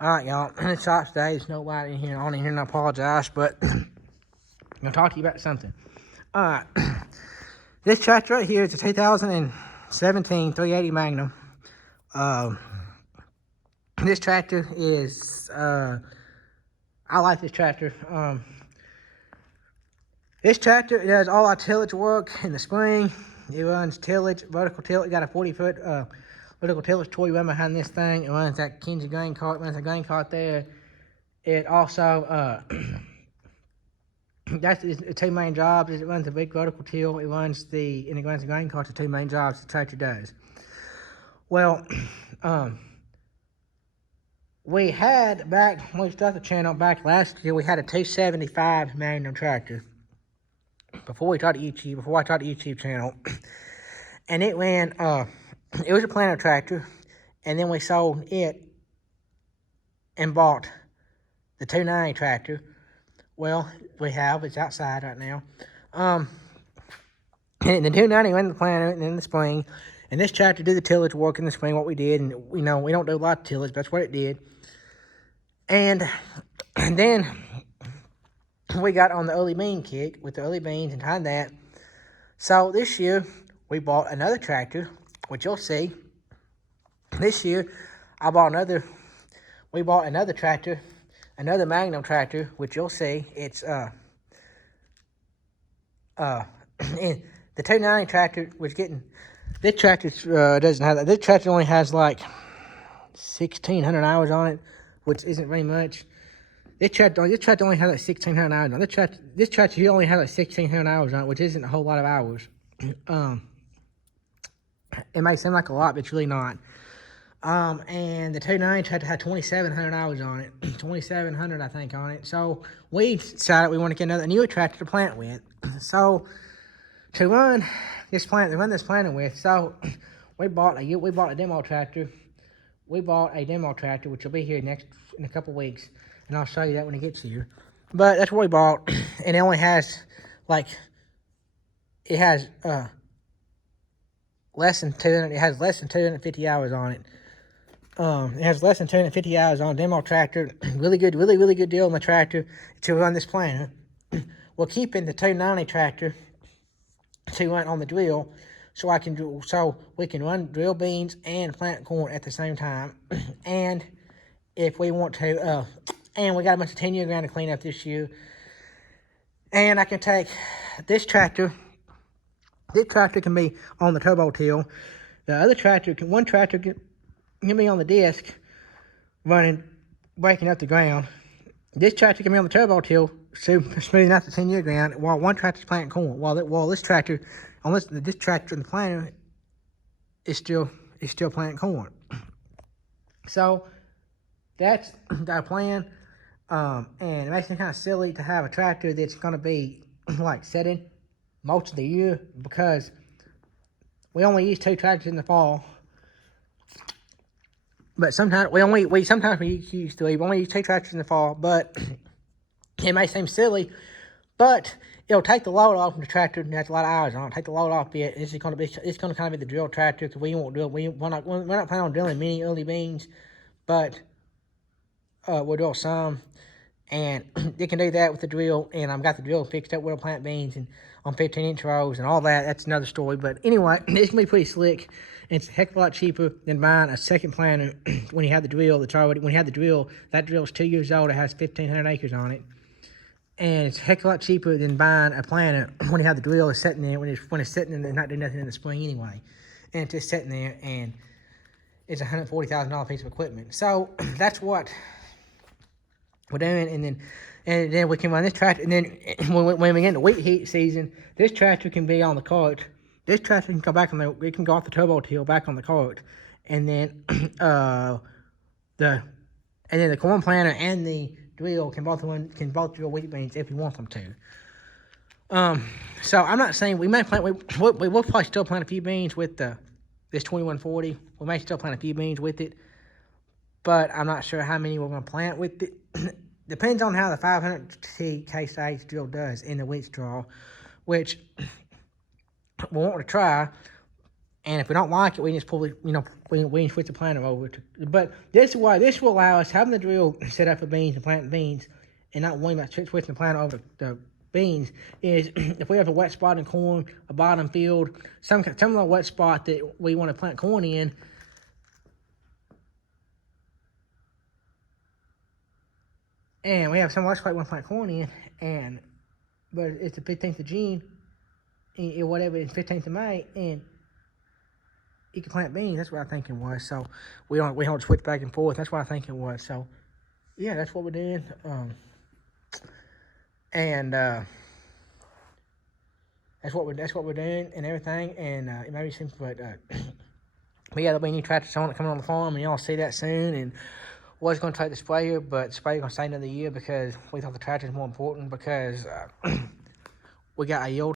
Alright, y'all. It's hot today. There's nobody in here on in here, and I apologize, but I'm going to talk to you about something. Alright. This tractor right here is a 2017 380 Magnum. This tractor is, I like this tractor. This tractor, it does all our tillage work in the spring. It runs tillage, vertical tillage. It got a 40-foot vertical tillage toy run behind this thing. It runs that Kinsey grain cart, runs a grain cart there. It also, that's the two main jobs. It runs the big vertical till. It runs the grain cart. The two main jobs the tractor does. Well, we had back when we started the channel back last year. We had a 275 Magnum tractor before I started the YouTube channel, and it ran. It was a planter tractor, and then we sold it and bought the 290 tractor. Well, it's outside right now. And the 290 ran the planter in the spring, and this tractor did the tillage work in the spring, what we did, and we don't do a lot of tillage, but that's what it did. And then we got on the early bean kick with the early beans and tried that. So this year, we bought another tractor, which you'll see. This year, we bought another tractor, another Magnum tractor, which you'll see. It's, and the 290 tractor was getting, this tractor doesn't have that. This tractor only has like 1,600 hours on it, which isn't very much. This tractor only has like 1,600 hours on it. This tractor here only has like 1,600 hours on it, which isn't a whole lot of hours. It may seem like a lot, but it's really not. And the 290 tractor had 2,700 hours on it. 2,700, I think, on it. So we decided we want to get a newer tractor to plant with. So to run this planter with, so we bought a demo tractor. We bought a demo tractor, which will be here in a couple weeks, and I'll show you that when it gets here. But that's what we bought, and it only has less than 250 hours on it. It has less than 250 hours on demo tractor. Really good deal on the tractor to run this planter. We're keeping the 290 tractor to run on the drill, so we can run drill beans and plant corn at the same time. And if we want to, and we got a bunch of 10-year ground to clean up this year. And I can take this tractor. This tractor can be on the turbo till. The other tractor one tractor can be on the disc, breaking up the ground. This tractor can be on the turbo till, smoothing out the 10-year ground, while one tractor's planting corn. While this tractor, this tractor and the planter is still planting corn. So that's our plan. And it makes me kind of silly to have a tractor that's going to be like sitting most of the year, because we only use 2 tractors in the fall. But sometimes we use 3. We only use 2 tractors in the fall. But it may seem silly, but it'll take the load off from the tractor, and that's a lot of hours on it. Take the load off it. It's going to kind of be the drill tractor, because we won't drill. We're not planning on drilling many early beans, but we'll drill some. And it can do that with the drill, and I've got the drill fixed up where to plant beans and on 15-inch rows and all that. That's another story. But anyway, it's going to be pretty slick. And it's a heck of a lot cheaper than buying a second planter when you have the drill when you have the drill, that drill is 2 years old. It has 1,500 acres on it. And it's a heck of a lot cheaper than buying a planter when you have the drill is sitting there, when it's sitting there and not doing nothing in the spring anyway. And it's just sitting there, and it's a $140,000 piece of equipment. So that's what we're doing, and then we can run this tractor. And then when we get into wheat heat season, this tractor can be on the cart. This tractor can go back it can go off the turbo till back on the cart, and then the corn planter and the drill can both drill wheat beans if you want them to. So I'm not saying we may plant. We will probably still plant a few beans with this 2140. We may still plant a few beans with it, but I'm not sure how many we're going to plant with it. Depends on how the 500T Case IH drill does in the wheat straw, which we want to try. And if we don't like it, we just pull it, we can switch the planter over to. But this will allow us having the drill set up for beans and planting beans, and not worrying about switching the planter over to the beans. Is if we have a wet spot in corn, a bottom field, some of the wet spot that we want to plant corn in. And we have some wet spot we want to plant corn in, but it's the 15th of June, and whatever, it's 15th of May, and you can plant beans. That's what I think it was. So we don't switch back and forth. That's what I think it was. So yeah, that's what we're doing. That's what we're doing and everything. And it may be simple, but yeah, there'll be new tractors coming on the farm, and y'all see that soon. And was going to take the sprayer, but the sprayer going to stay another year because we thought the tractor is more important because we got a yield